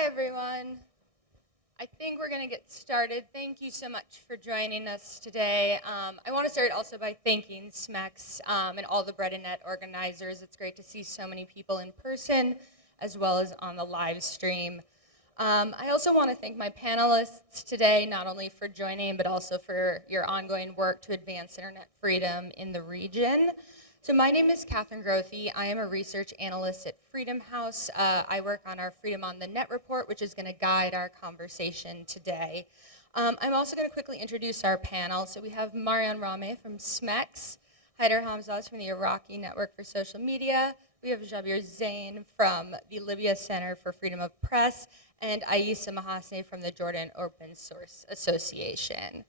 Hi, everyone. I think we're going to get started. Thank you so much for joining us today. I want to start also by thanking SMEX and all the Bread and Net organizers. It's great to see so many people in person as well as on the live stream. I also want to thank my panelists today, not only for joining, but also for your ongoing work to advance internet freedom in the region. So my name is Catherine Grothy. I am a research analyst at Freedom House. I work on our Freedom on the Net report, which is going to guide our conversation today. I'm also going to quickly introduce our panel. So we have Marian Rameh from SMEX, Haider Hamzaz from the Iraqi Network for Social Media. We have Jabir Zain from the Libya Center for Freedom of Press, and Aissa Mahasne from the Jordan Open Source Association.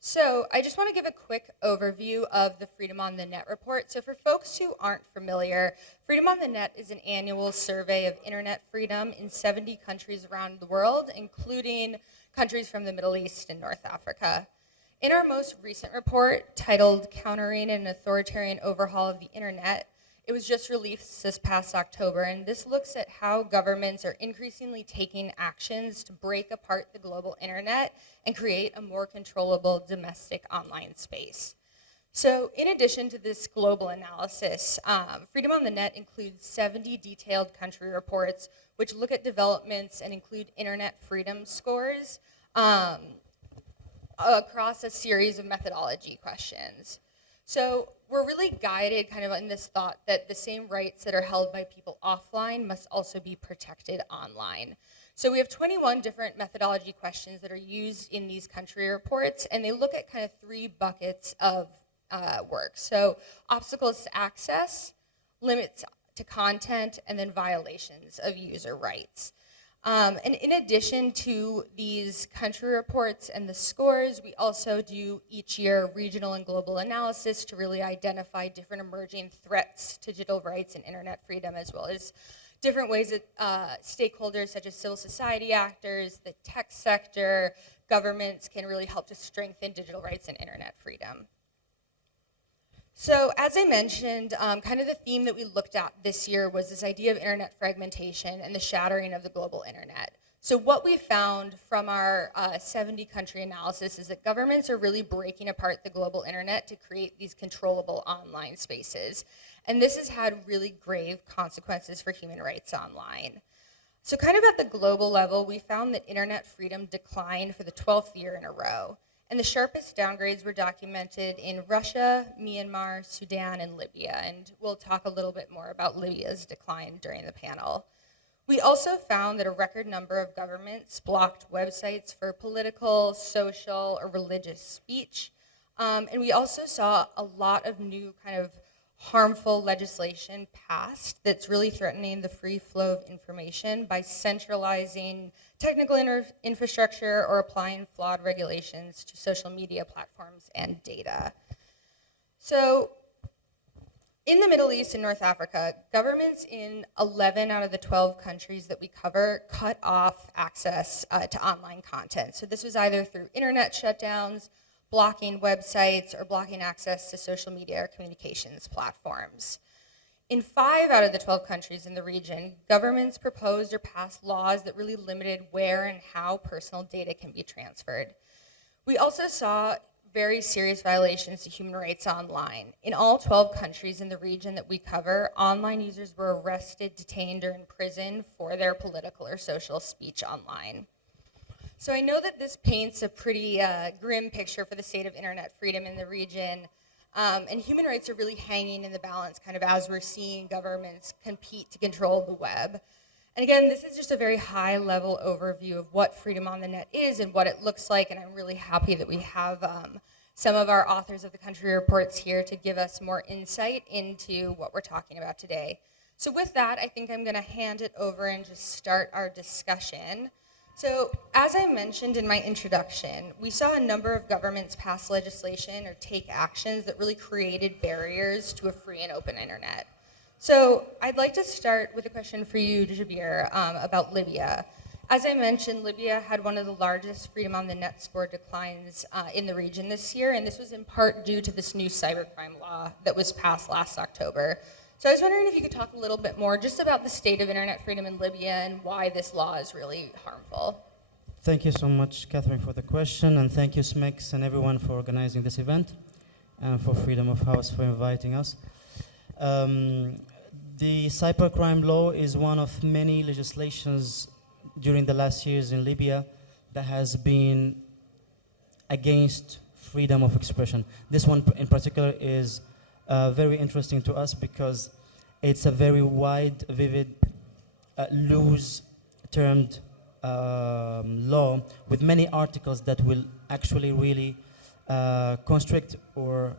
So I just want to give a quick overview of the Freedom on the Net report. So for folks who aren't familiar, Freedom on the Net is an annual survey of internet freedom in 70 countries around the world, including countries from the Middle East and North Africa. In our most recent report, titled Countering an Authoritarian Overhaul of the Internet, it was just released this past October, and this looks at how governments are increasingly taking actions to break apart the global internet and create a more controllable domestic online space. So in addition to this global analysis, Freedom on the Net includes 70 detailed country reports which look at developments and include internet freedom scores across a series of methodology questions. So we're really guided kind of in this thought that the same rights that are held by people offline must also be protected online. So we have 21 different methodology questions that are used in these country reports, and they look at kind of three buckets of work. So obstacles to access, limits to content, and then violations of user rights. And in addition to these country reports and the scores, we also do each year regional and global analysis to really identify different emerging threats to digital rights and internet freedom, as well as different ways that stakeholders such as civil society actors, the tech sector, governments can really help to strengthen digital rights and internet freedom. So as I mentioned, kind of the theme that we looked at this year was this idea of internet fragmentation and the shattering of the global internet. So what we found from our 70 country analysis is that governments are really breaking apart the global internet to create these controllable online spaces. And this has had really grave consequences for human rights online. So kind of at the global level, we found that internet freedom declined for the 12th year in a row. And the sharpest downgrades were documented in Russia, Myanmar, Sudan, and Libya. And we'll talk a little bit more about Libya's decline during the panel. We also found that a record number of governments blocked websites for political, social, or religious speech. And we also saw a lot of new kind of harmful legislation passed that's really threatening the free flow of information by centralizing technical infrastructure or applying flawed regulations to social media platforms and data. So in the Middle East and North Africa, governments in 11 out of the 12 countries that we cover cut off access to online content. So this was either through internet shutdowns, blocking websites, or blocking access to social media or communications platforms. In 5 out of the 12 countries in the region, governments proposed or passed laws that really limited where and how personal data can be transferred. We also saw very serious violations to human rights online. In all 12 countries in the region that we cover, online users were arrested, detained, or imprisoned for their political or social speech online. So I know that this paints a pretty grim picture for the state of internet freedom in the region, and human rights are really hanging in the balance kind of as we're seeing governments compete to control the web. And again, this is just a very high level overview of what Freedom on the Net is and what it looks like, and I'm really happy that we have some of our authors of the country reports here to give us more insight into what we're talking about today. So with that, I think I'm gonna hand it over and just start our discussion. So as I mentioned in my introduction, we saw a number of governments pass legislation or take actions that really created barriers to a free and open internet. So I'd like to start with a question for you, Jabir, about Libya. As I mentioned, Libya had one of the largest Freedom on the Net score declines in the region this year, and this was in part due to this new cybercrime law that was passed last October. So I was wondering if you could talk a little bit more just about the state of internet freedom in Libya and why this law is really harmful. Thank you so much, Catherine, for the question, and thank you, SMEX, and everyone for organizing this event, and for Freedom of House for inviting us. The cybercrime law is one of many legislations during the last years in Libya that has been against freedom of expression. This one in particular is very interesting to us because it's a very wide, vivid, loose-termed law with many articles that will actually really constrict or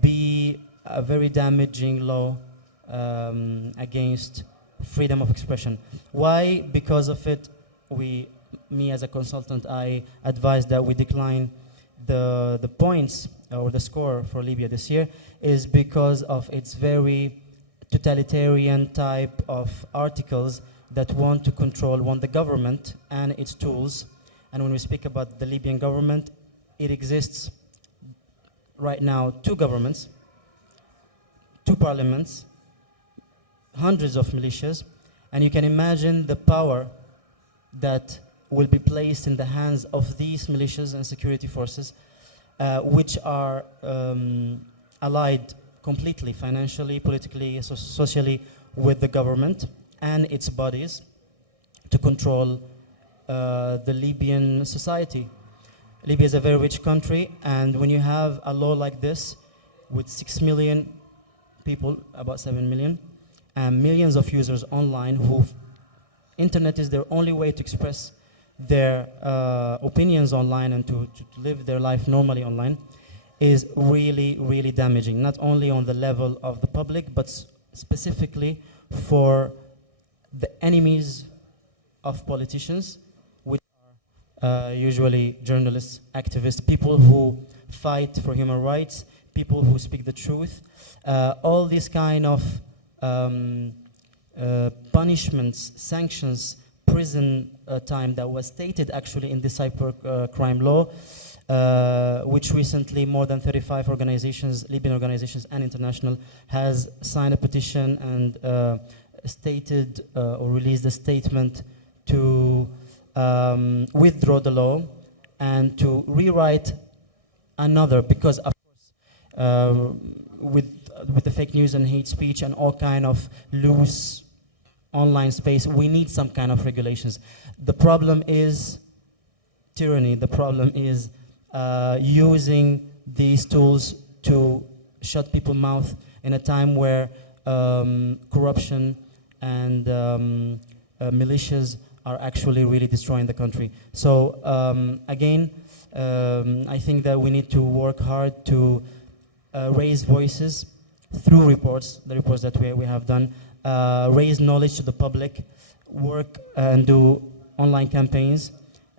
be a very damaging law against freedom of expression. Why? Because of it, me as a consultant, I advise that we decline the points or the score for Libya this year, is because of its very totalitarian type of articles that want the government and its tools. And when we speak about the Libyan government, it exists right now 2 governments, 2 parliaments, hundreds of militias, and you can imagine the power that will be placed in the hands of these militias and security forces, which are allied completely, financially, politically, socially, with the government and its bodies to control the Libyan society. Libya is a very rich country, and when you have a law like this with 6 million people, about 7 million, and millions of users online who internet is their only way to express their opinions online and to live their life normally online, is really, really damaging, not only on the level of the public, but specifically for the enemies of politicians, which are usually journalists, activists, people who fight for human rights, people who speak the truth. All these kind of punishments, sanctions, prison time that was stated actually in the cybercrime law, which recently more than 35 organizations, Libyan organizations and international, has signed a petition and stated or released a statement to withdraw the law and to rewrite another, because of course with the fake news and hate speech and all kind of loose online space, we need some kind of regulations. The problem is tyranny. The problem is using these tools to shut people's mouth in a time where corruption and militias are actually really destroying the country. So again, I think that we need to work hard to raise voices through reports, the reports that we have done, raise knowledge to the public, work and do online campaigns,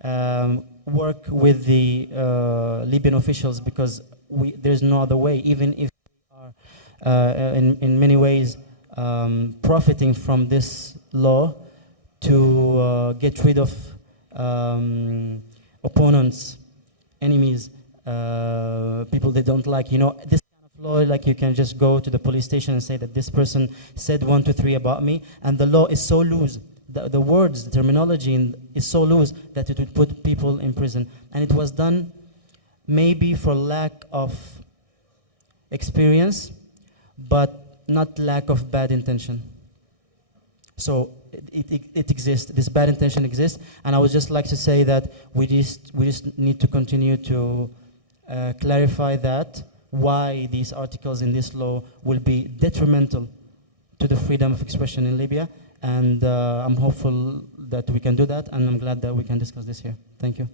work with the Libyan officials, because there's no other way, even if we are in many ways profiting from this law, to get rid of opponents, enemies, people they don't like. You know, this kind of law, like you can just go to the police station and say that this person said 1, 2, 3 about me, and the law is so loose. The words, the terminology is so loose that it would put people in prison. And it was done maybe for lack of experience, but not lack of bad intention. So it exists, this bad intention exists, and I would just like to say that we just need to continue to clarify that, why these articles in this law will be detrimental to the freedom of expression in Libya. And I'm hopeful that we can do that, and I'm glad that we can discuss this here. Thank you.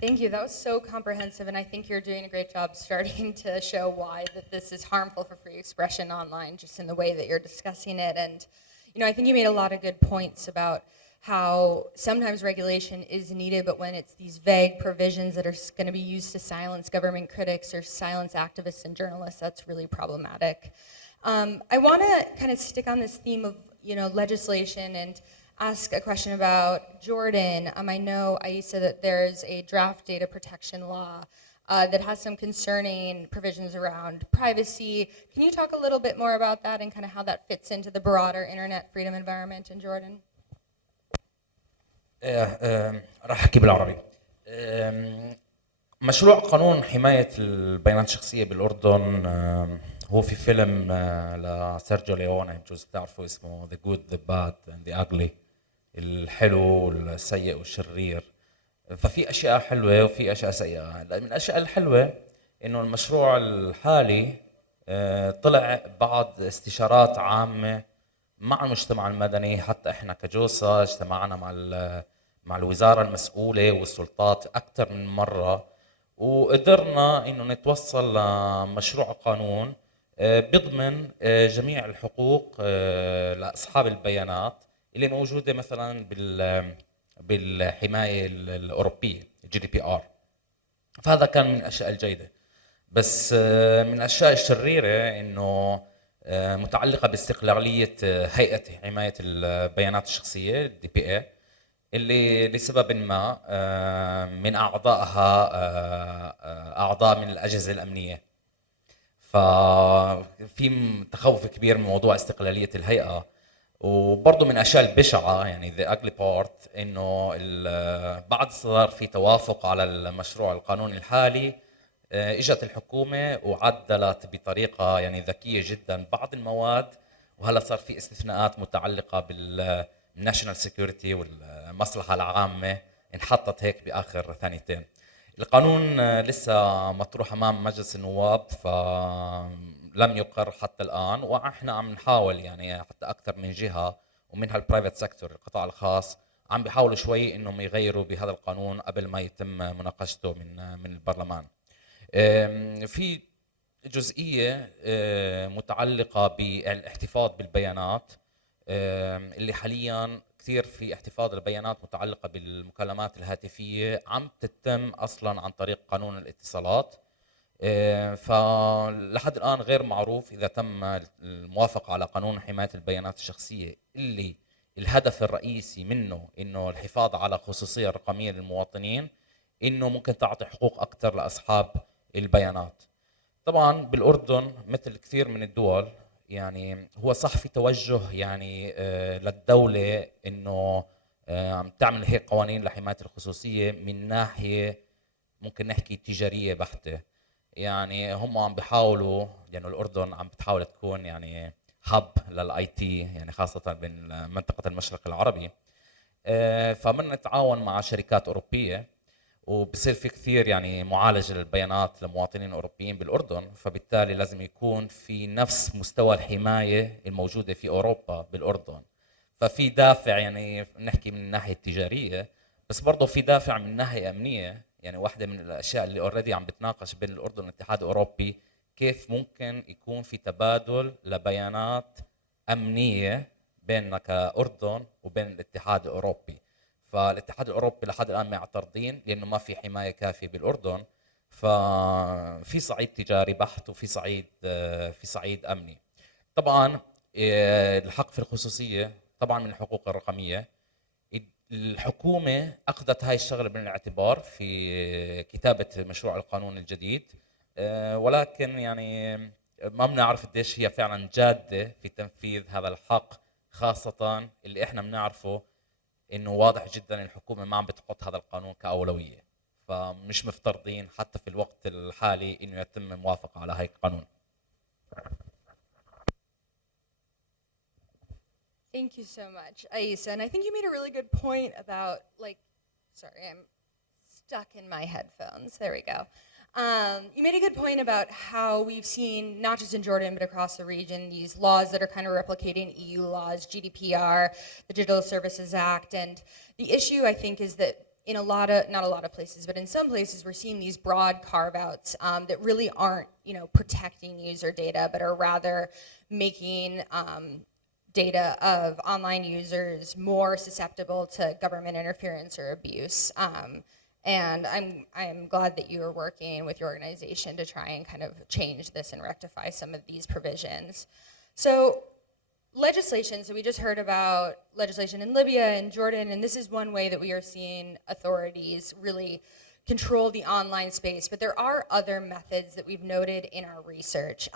Thank you. That was so comprehensive, and I think you're doing a great job starting to show why that this is harmful for free expression online, just in the way that you're discussing it. And you know, I think you made a lot of good points about how sometimes regulation is needed, but when it's these vague provisions that are going to be used to silence government critics or silence activists and journalists, that's really problematic. I want to kind of stick on this theme of legislation and ask a question about Jordan. I know, Aissa, that there's a draft data protection law that has some concerning provisions around privacy. Can you talk a little bit more about that and kind of how that fits into the broader internet freedom environment in Jordan? راح احكي بالعربي. مشروع قانون حماية البيانات الشخصية بالأردن هو في فيلم لسيرجيو ليوني، بجوز بتعرفوا اسمه The Good, The Bad and The Ugly، الحلو والسيء والشرير. ففي أشياء حلوة وفي أشياء سيئة. من الأشياء الحلوة إنه المشروع الحالي طلع بعد استشارات عامة مع المجتمع المدني. حتى احنا كجوسة اجتمعنا مع الوزارة المسؤولة والسلطات أكثر من مرة، وقدرنا إنه نتوصل لمشروع قانون بيضمن جميع الحقوق لأصحاب البيانات اللي موجودة مثلا بالحماية الأوروبية GDPR. فهذا كان من الأشياء الجيدة. بس من الأشياء الشريرة إنه متعلقة باستقلالية هيئة حماية البيانات الشخصية DPA، اللي لسبب ما من أعضائها أعضاء من الأجهزة الأمنية. ففي تخوف كبير من موضوع استقلالية الهيئة. وبرضه من الأشياء البشعة يعني the ugly part إنه بعد صار في توافق على المشروع القانوني الحالي، اجت الحكومة وعدلت بطريقة يعني ذكية جدا بعض المواد، وهلا صار في استثناءات متعلقة بالناشونال سيكوريتي والمصلحة العامة انحطت هيك بآخر ثانيتين. القانون لسه مطروح أمام مجلس النواب فلم يقر حتى الآن، وإحنا عم نحاول يعني حتى أكثر من جهة ومنها البرايفت سيكتور القطاع الخاص عم بيحاولوا شوي إنهم يغيروا بهذا القانون قبل ما يتم مناقشته من البرلمان. في جزئية متعلقة بالاحتفاظ بالبيانات، اللي حاليا كثير في احتفاظ البيانات متعلقة بالمكالمات الهاتفية عم تتم أصلا عن طريق قانون الاتصالات. فلحد الآن غير معروف إذا تم الموافقة على قانون حماية البيانات الشخصية اللي الهدف الرئيسي منه إنه الحفاظ على خصوصية رقمية للمواطنين، إنه ممكن تعطي حقوق أكثر لأصحاب البيانات. طبعا بالأردن مثل كثير من الدول يعني هو صح في توجه يعني للدولة إنه عم تعمل هيك قوانين لحماية الخصوصية من ناحية ممكن نحكي تجارية بحتة. يعني هم عم بيحاولوا يعني الأردن عم بتحاول تكون يعني هب للاي تي يعني خاصة بين منطقة المشرق العربي. فمن نتعاون مع شركات أوروبية وبصير في كثير يعني معالجة للبيانات لمواطنين أوروبيين بالأردن، فبالتالي لازم يكون في نفس مستوى الحماية الموجودة في أوروبا بالأردن. ففي دافع يعني نحكي من الناحية التجارية، بس برضه في دافع من ناحية أمنية. يعني واحدة من الأشياء اللي اوريدي عم بتناقش بين الأردن والاتحاد الأوروبي كيف ممكن يكون في تبادل لبيانات أمنية بيننا كأردن وبين الاتحاد الأوروبي. فالاتحاد الأوروبي لحد الآن معترضين لأنه ما في حماية كافية بالأردن. ففي صعيد تجاري بحت وفي صعيد أمني. طبعا الحق في الخصوصية طبعا من الحقوق الرقمية. الحكومة أخذت هاي الشغلة بعين الاعتبار في كتابة مشروع القانون الجديد، ولكن يعني ما بنعرف قديش هي فعلا جادة في تنفيذ هذا الحق، خاصة اللي احنا بنعرفه انه واضح جدا الحكومة ما عم بتحط هذا القانون كأولوية. فمش مفترضين حتى في الوقت الحالي انه يتم موافقة على هاي القانون. Thank you so much, Aisa. And I think you made a really good point about, like, sorry, I'm stuck in my headphones. There we go. You made a good point about how we've seen, not just in Jordan, but across the region, these laws that are kind of replicating EU laws, GDPR, the Digital Services Act. And the issue, I think, is that in not a lot of places, but in some places, we're seeing these broad carve-outs that really aren't, protecting user data, but are rather making data of online users more susceptible to government interference or abuse. And I'm glad that you are working with your organization to try and kind of change this and rectify some of these provisions. So legislation, so we just heard about legislation in Libya and Jordan, and this is one way that we are seeing authorities really control the online space, but there are other methods that we've noted in our research.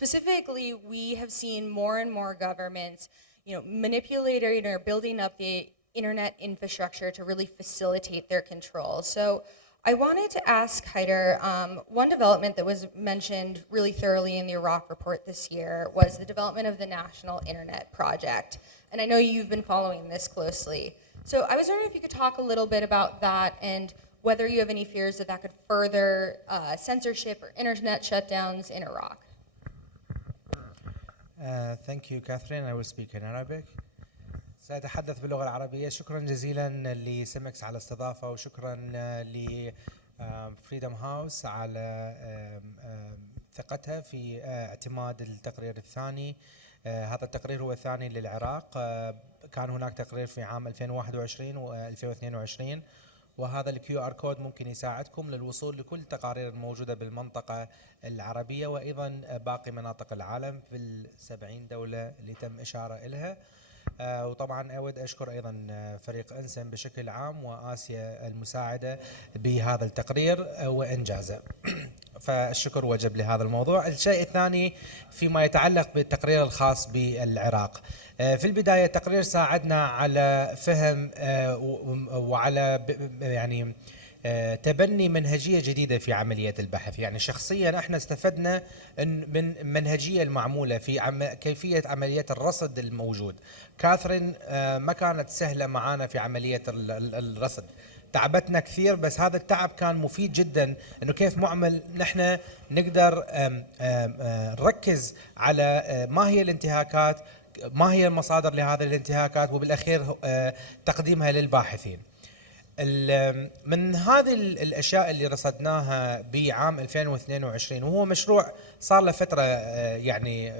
Specifically, we have seen more and more governments, manipulating or building up the internet infrastructure to really facilitate their control. So I wanted to ask Haider, one development that was mentioned really thoroughly in the Iraq report this year was the development of the National Internet Project. And I know you've been following this closely. So I was wondering if you could talk a little bit about that and whether you have any fears that that could further censorship or internet shutdowns in Iraq. Thank you, Catherine. I will speak in Arabic. سأتحدث باللغة العربية. شكرا جزيلا لسمكس على الاستضافة، وشكرا لفريدم هاوس على ثقتها في اعتماد التقرير الثاني. هذا التقرير هو الثاني للعراق. كان هناك تقرير في عام 2021 و2022، وهذا الكيو ار كود ممكن يساعدكم للوصول لكل التقارير الموجودة بالمنطقة العربية وأيضا باقي مناطق العالم في ال70 دولة اللي تم إشارة إلها. وطبعا أود أشكر أيضا فريق أنسم بشكل عام وآسيا المساعدة بهذا التقرير وإنجازه. فالشكر وجب لهذا الموضوع. الشيء الثاني فيما يتعلق بالتقرير الخاص بالعراق. في البداية التقرير ساعدنا على فهم وعلى يعني تبني منهجية جديدة في عملية البحث. يعني شخصيا احنا استفدنا من المنهجية المعمولة في كيفية عملية الرصد الموجود. كاثرين ما كانت سهلة معانا في عملية الرصد، تعبتنا كثير، بس هذا التعب كان مفيد جدا، انه كيف معمل نحن نقدر نركز على ما هي الانتهاكات، ما هي المصادر لهذه الانتهاكات، وبالأخير تقديمها للباحثين. من هذه الأشياء اللي رصدناها بعام 2022، وهو مشروع صار له فترة يعني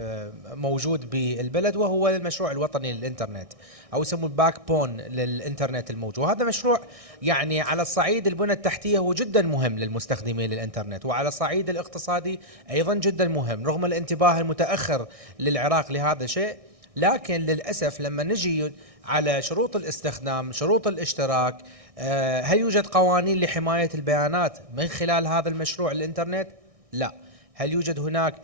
موجود بالبلد، وهو المشروع الوطني للإنترنت أو يسموه الباك بون للإنترنت الموجود. وهذا مشروع يعني على الصعيد البنى التحتية هو جدا مهم للمستخدمين للإنترنت، وعلى الصعيد الاقتصادي أيضا جدا مهم رغم الانتباه المتأخر للعراق لهذا الشيء. لكن للأسف لما نجي على شروط الاستخدام، شروط الاشتراك، هل يوجد قوانين لحماية البيانات من خلال هذا المشروع الإنترنت؟ لا. هل يوجد هناك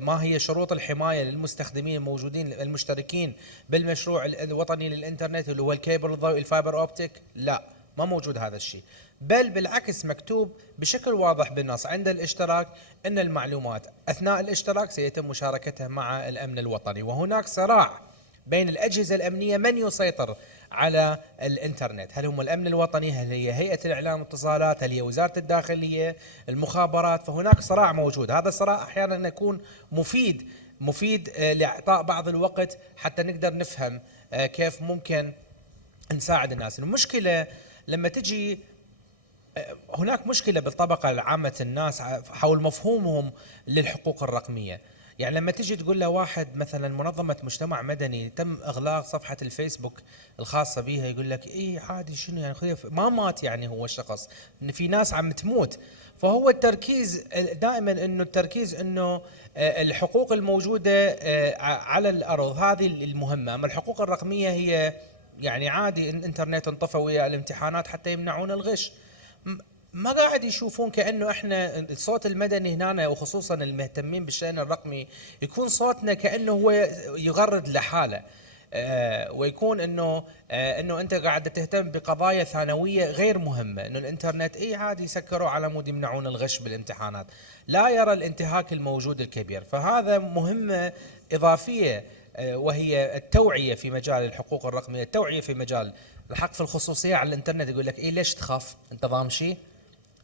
ما هي شروط الحماية للمستخدمين الموجودين المشتركين بالمشروع الوطني للإنترنت اللي هو الكيبل الضوئي الفايبر أوبتيك؟ لا، ما موجود هذا الشيء. بل بالعكس مكتوب بشكل واضح بالنص عند الاشتراك أن المعلومات أثناء الاشتراك سيتم مشاركتها مع الأمن الوطني. وهناك صراع بين الأجهزة الأمنية من يسيطر على الإنترنت، هل هم الأمن الوطني، هل هي هيئة الإعلام والاتصالات، هل هي وزارة الداخلية، المخابرات. فهناك صراع موجود. هذا الصراع أحيانا يكون مفيد لإعطاء بعض الوقت حتى نقدر نفهم كيف ممكن نساعد الناس. المشكلة لما تجي هناك مشكلة بالطبقة العامة الناس حول مفهومهم للحقوق الرقمية. يعني لما تيجي تقول له واحد مثلا منظمة مجتمع مدني تم إغلاق صفحة الفيسبوك الخاصة بها، يقول لك إيه عادي، شنو يعني ما مات يعني هو الشخص، إن في ناس عم تموت. فهو التركيز دائما إنه التركيز إنه الحقوق الموجودة على الأرض هذه المهمة، أما الحقوق الرقمية هي يعني عادي، الإنترنت انطفى ويا الامتحانات حتى يمنعون الغش. ما قاعد يشوفون كأنه احنا الصوت المدني هنا وخصوصا المهتمين بالشأن الرقمي يكون صوتنا كأنه هو يغرد لحاله، ويكون انه انت قاعد تهتم بقضايا ثانويه غير مهمه، انه الانترنت عادي يسكروا على مود يمنعون الغش بالامتحانات، لا يرى الانتهاك الموجود الكبير. فهذا مهمه اضافيه وهي التوعيه في مجال الحقوق الرقميه، التوعيه في مجال الحق في الخصوصيه على الانترنت. يقول لك ليش تخاف؟ انت ضامن شيء؟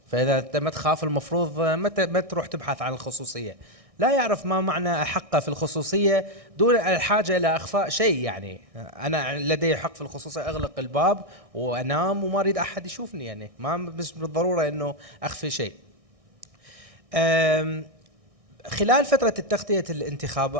فإذا أنت ما تخاف المفروض ما تروح تبحث عن الخصوصية. لا يعرف ما معنى حقه في الخصوصية دون الحاجة إلى إخفاء شيء. يعني أنا لدي حق في الخصوصية، أغلق الباب وأنام وما أريد أحد يشوفني، يعني ما بس بالضرورة إنه أخفي شيء. خلال فترة التغطية الانتخاب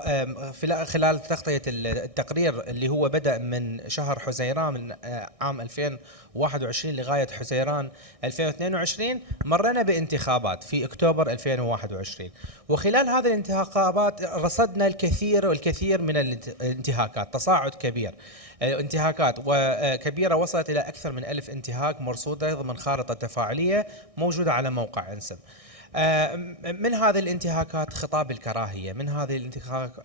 خلال تغطية التقرير اللي هو بدأ من شهر حزيران من عام 2021 لغاية حزيران 2022 مرنا بانتخابات في أكتوبر 2021. وخلال هذه الانتخابات رصدنا الكثير من الانتهاكات، تصاعد كبير، انتهاكات وكبيرة وصلت إلى أكثر من 1000 انتهاك مرصودة ضمن خارطة تفاعلية موجودة على موقع أنسب. من هذه الانتهاكات خطاب الكراهية، من هذه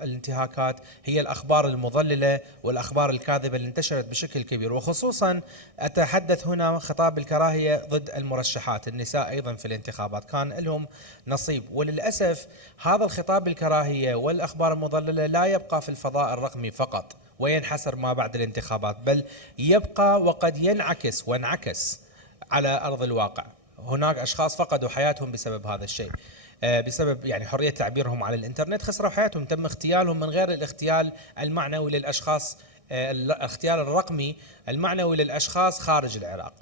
الانتهاكات هي الأخبار المضللة والأخبار الكاذبة اللي انتشرت بشكل كبير، وخصوصا أتحدث هنا خطاب الكراهية ضد المرشحات النساء أيضا في الانتخابات كان لهم نصيب. وللأسف هذا الخطاب الكراهية والأخبار المضللة لا يبقى في الفضاء الرقمي فقط وينحسر ما بعد الانتخابات، بل يبقى وقد ينعكس وانعكس على أرض الواقع. هناك أشخاص فقدوا حياتهم بسبب هذا الشيء، بسبب يعني حرية تعبيرهم على الإنترنت خسروا حياتهم، تم اغتيالهم من غير الاغتيال المعنوي للأشخاص، الاغتيال الرقمي المعنوي للأشخاص خارج العراق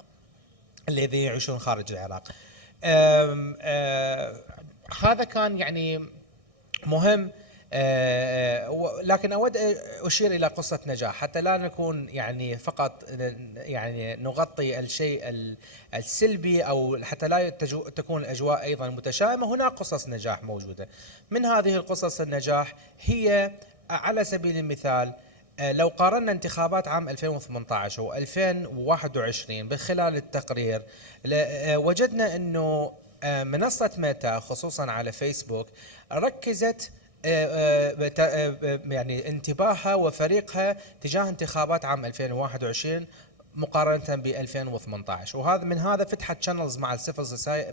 الذين يعيشون خارج العراق. هذا كان يعني مهم. لكن أود أشير إلى قصة نجاح حتى لا نكون يعني فقط يعني نغطي الشيء السلبي أو حتى لا تكون الأجواء أيضا متشائمة. هناك قصص نجاح موجودة. من هذه القصص النجاح هي على سبيل المثال لو قارنا انتخابات عام 2018 و 2021 بخلال التقرير وجدنا أنه منصة ميتا خصوصا على فيسبوك ركزت يعني انتباهها وفريقها تجاه انتخابات عام 2021 مقارنة ب 2018. وهذا من هذا فتحت شانلز مع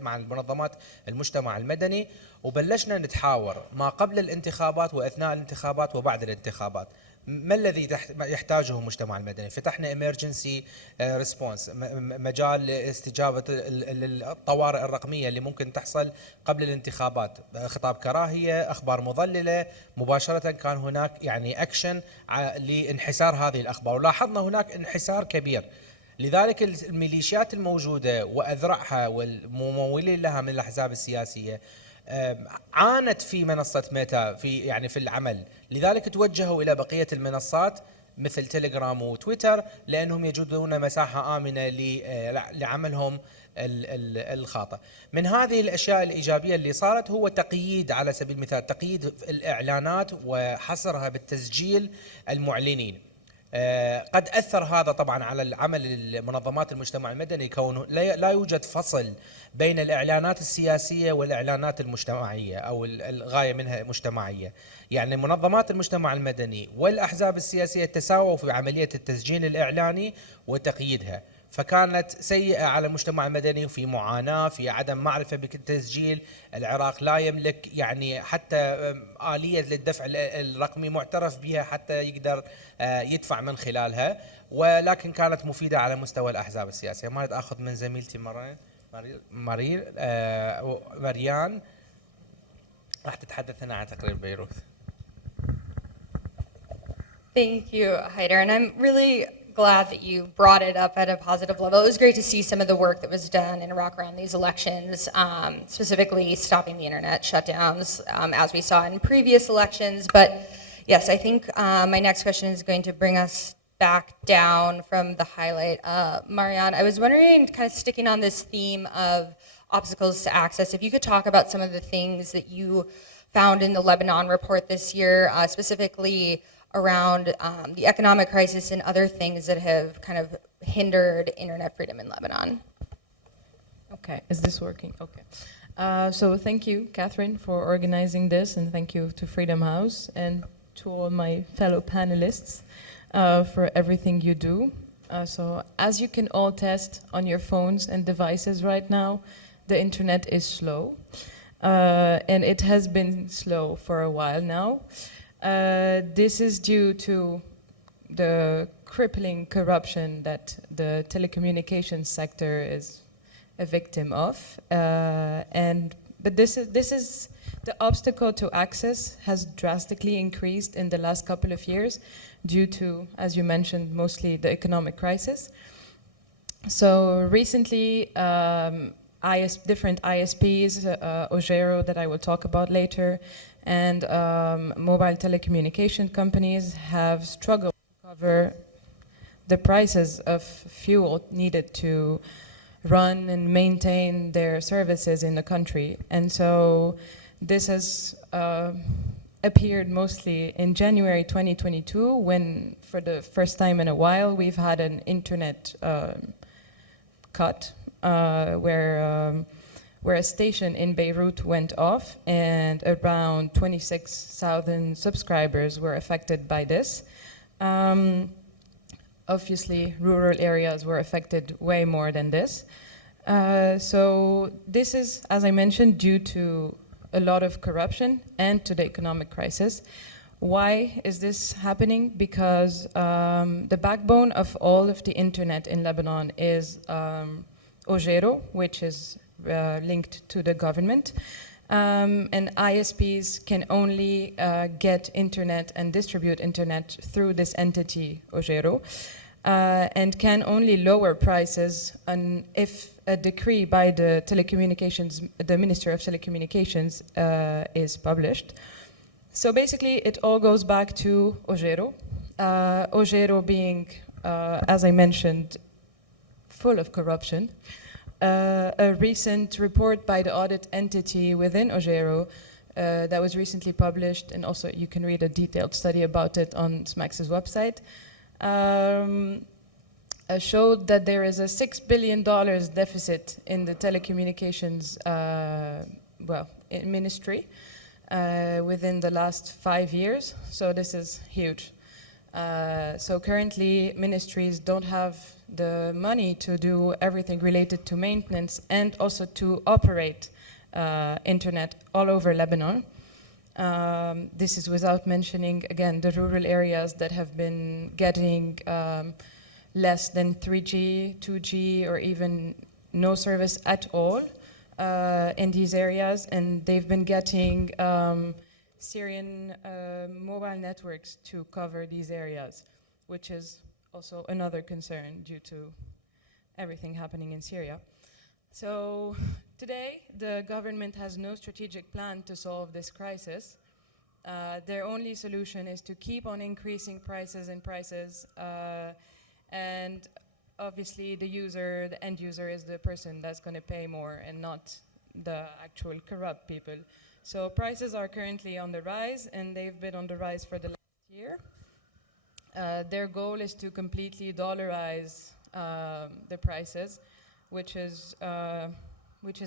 مع المنظمات المجتمع المدني، وبلشنا نتحاور ما قبل الانتخابات واثناء الانتخابات وبعد الانتخابات. ما الذي يحتاجه المجتمع المدني؟ فتحنا emergency response، مجال لاستجابة الطوارئ الرقمية اللي ممكن تحصل قبل الانتخابات، خطاب كراهية، أخبار مضللة. مباشرة كان هناك يعني أكشن لانحسار هذه الأخبار، ولاحظنا هناك انحسار كبير. لذلك الميليشيات الموجودة وأذرعها والممولين لها من الأحزاب السياسية عانت في منصة ميتا في العمل. لذلك توجهوا إلى بقية المنصات مثل تيليجرام وتويتر لأنهم يجدون مساحة آمنة لعملهم الخاطئ. من هذه الأشياء الإيجابية اللي صارت هو تقييد، على سبيل المثال تقييد الإعلانات وحصرها بالتسجيل المعلنين. قد أثر هذا طبعا على العمل المنظمات المجتمع المدني، كونه لا يوجد فصل بين الإعلانات السياسية والإعلانات المجتمعية أو الغاية منها مجتمعية. يعني منظمات المجتمع المدني والأحزاب السياسية تساووا في عملية التسجيل الإعلاني وتقييدها، فكانت سيئة على المجتمع المدني وفي معاناة في عدم معرفة بالتسجيل. العراق لا يملك يعني حتى آلية للدفع الرقمي معترف بها حتى يقدر يدفع من خلالها، ولكن كانت مفيدة على مستوى الأحزاب السياسية. ما أريد أخذ من زميلتي مريان راح تتحدث لنا عن تقرير بيروت. Thank you, Haider, and I'm really glad that you brought it up at a positive level. It was great to see some of the work that was done in Iraq around these elections, specifically stopping the internet shutdowns, as we saw in previous elections. But yes, I think my next question is going to bring us back down from the highlight. Marianne, I was wondering, kind of sticking on this theme of obstacles to access, if you could talk about some of the things that you found in the Lebanon report this year, specifically around the economic crisis and other things that have kind of hindered internet freedom in Lebanon. Okay, is this working? Okay. So thank you, Catherine, for organizing this, and thank you to Freedom House and to all my fellow panelists for everything you do. So as you can all test on your phones and devices right now, the internet is slow, and it has been slow for a while now. This is due to the crippling corruption that the telecommunications sector is a victim of, but this is the obstacle to access has drastically increased in the last couple of years due to, as you mentioned, mostly the economic crisis. So recently, different ISPs, Ojero that I will talk about later, and mobile telecommunication companies have struggled to cover the prices of fuel needed to run and maintain their services in the country. And so this has appeared mostly in January 2022, when for the first time in a while we've had an internet cut where a station in Beirut went off and around 26,000 subscribers were affected by this. Obviously, rural areas were affected way more than this. So this is, as I mentioned, due to a lot of corruption and to the economic crisis. Why is this happening? Because the backbone of all of the internet in Lebanon is Ogero, which is linked to the government. And ISPs can only get internet and distribute internet through this entity, Ogero, and can only lower prices if a decree by the Minister of Telecommunications is published. So basically, it all goes back to Ogero. Ogero being, as I mentioned, full of corruption. A recent report by the audit entity within Ogero that was recently published, and also you can read a detailed study about it on SMAX's website, showed that there is a $6 billion deficit in the telecommunications ministry within the last 5 years. So this is huge. So currently, ministries don't have the money to do everything related to maintenance and also to operate internet all over Lebanon. This is without mentioning, again, the rural areas that have been getting less than 3G, 2G, or even no service at all in these areas. And they've been getting Syrian mobile networks to cover these areas, which is also another concern due to everything happening in Syria. So today, the government has no strategic plan to solve this crisis. Their only solution is to keep on increasing prices and prices, and obviously the end user is the person that's going to pay more and not the actual corrupt people. So prices are currently on the rise, and they've been on the rise for the last year. Their goal is to completely dollarize the prices, which is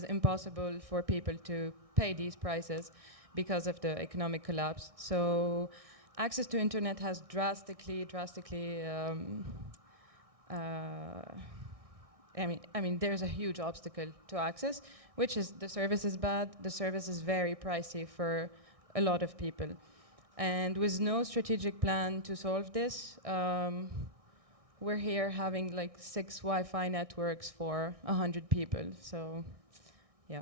impossible for people to pay these prices because of the economic collapse. So access to internet has drastically I mean, there's a huge obstacle to access, which is the service is bad, the service is very pricey for a lot of people. And with no strategic plan to solve this, we're here having like 6 Wi-Fi networks for 100 people. So, yeah.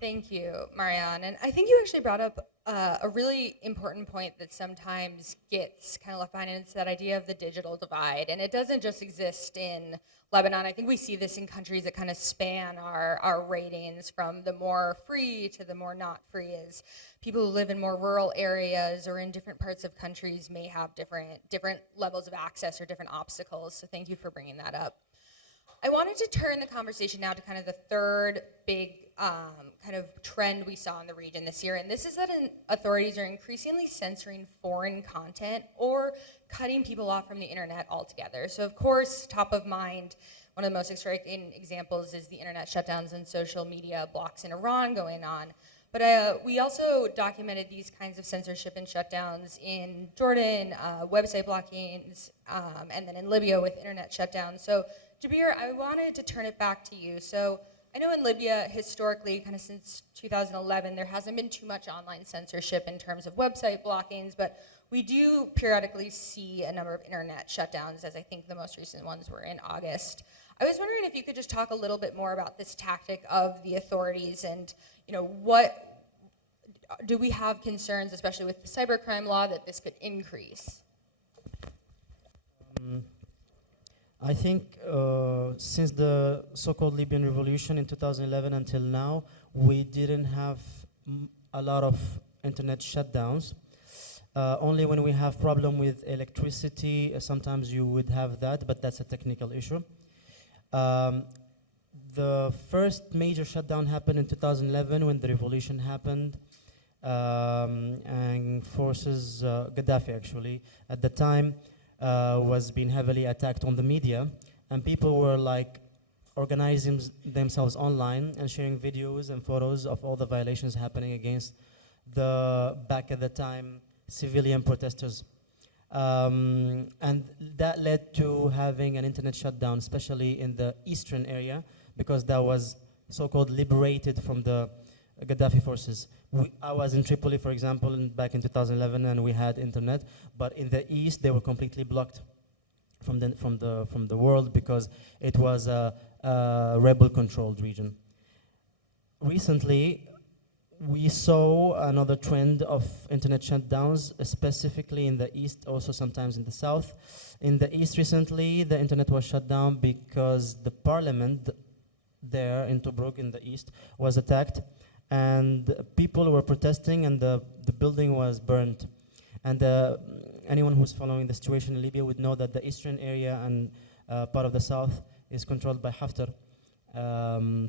Thank you, Marianne. And I think you actually brought up a really important point that sometimes gets kind of left behind, and it's that idea of the digital divide. And it doesn't just exist in Lebanon. I think we see this in countries that kind of span our ratings, from the more free to the more not free, as people who live in more rural areas or in different parts of countries may have different levels of access or different obstacles. So thank you for bringing that up. I wanted to turn the conversation now to kind of the third big kind of trend we saw in the region this year, and this is that authorities are increasingly censoring foreign content or cutting people off from the internet altogether. So of course, top of mind, one of the most striking examples is the internet shutdowns and social media blocks in Iran going on. But we also documented these kinds of censorship and shutdowns in Jordan, website blockings, and then in Libya with internet shutdowns. So Jabir, I wanted to turn it back to you. So I know in Libya, historically, kind of since 2011, there hasn't been too much online censorship in terms of website blockings, but we do periodically see a number of internet shutdowns, as I think the most recent ones were in August. I was wondering if you could just talk a little bit more about this tactic of the authorities, and what do we have concerns, especially with the cybercrime law, that this could increase? I think since the so-called Libyan revolution in 2011 until now, we didn't have a lot of internet shutdowns. Only when we have problem with electricity, sometimes you would have that, but that's a technical issue. The first major shutdown happened in 2011 when the revolution happened, and forces, Gaddafi actually, at the time was being heavily attacked on the media, and people were like organizing themselves online and sharing videos and photos of all the violations happening against the, back at the time, civilian protesters. And that led to having an internet shutdown, especially in the eastern area, because that was so-called liberated from the Gaddafi forces. I was in Tripoli, for example, back in 2011, and we had internet, but in the east they were completely blocked from the world because it was a rebel-controlled region. Recently, we saw another trend of internet shutdowns, specifically in the east, also sometimes in the south. In the east recently, the internet was shut down because the parliament there in Tobruk in the east was attacked, and people were protesting, and the building was burned. And anyone who's following the situation in Libya would know that the eastern area and part of the south is controlled by Haftar,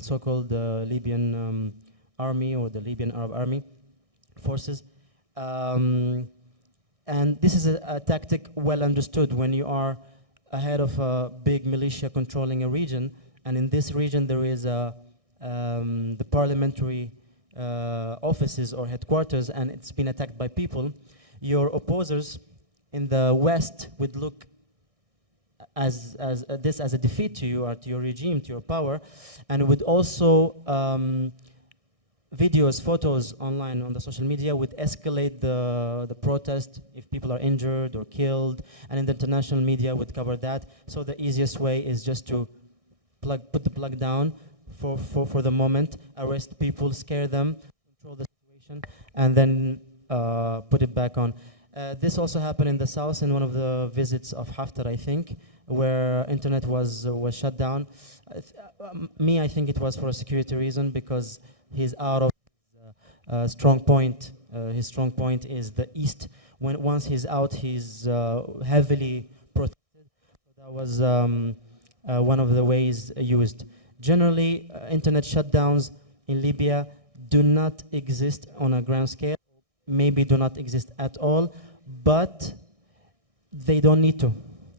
so-called Libyan army, or the Libyan Arab Army forces. And this is a tactic well understood when you are ahead of a big militia controlling a region, and in this region there is the parliamentary offices or headquarters, and it's been attacked by people. Your opposers in the West would look as this as a defeat to you, or to your regime, to your power, and would also videos, photos online on the social media would escalate the protest if people are injured or killed, and in the international media would cover that. So the easiest way is just to put the plug down for the moment, arrest people, scare them, control the situation, and then put it back on. This also happened in the south in one of the visits of Haftar, I think, where internet was shut down. I think it was for a security reason, because he's out of his strong point. His strong point is the east. Once he's out, he's heavily protected. So that was one of the ways used. Generally, internet shutdowns in Libya do not exist on a grand scale, maybe do not exist at all, but they don't need to.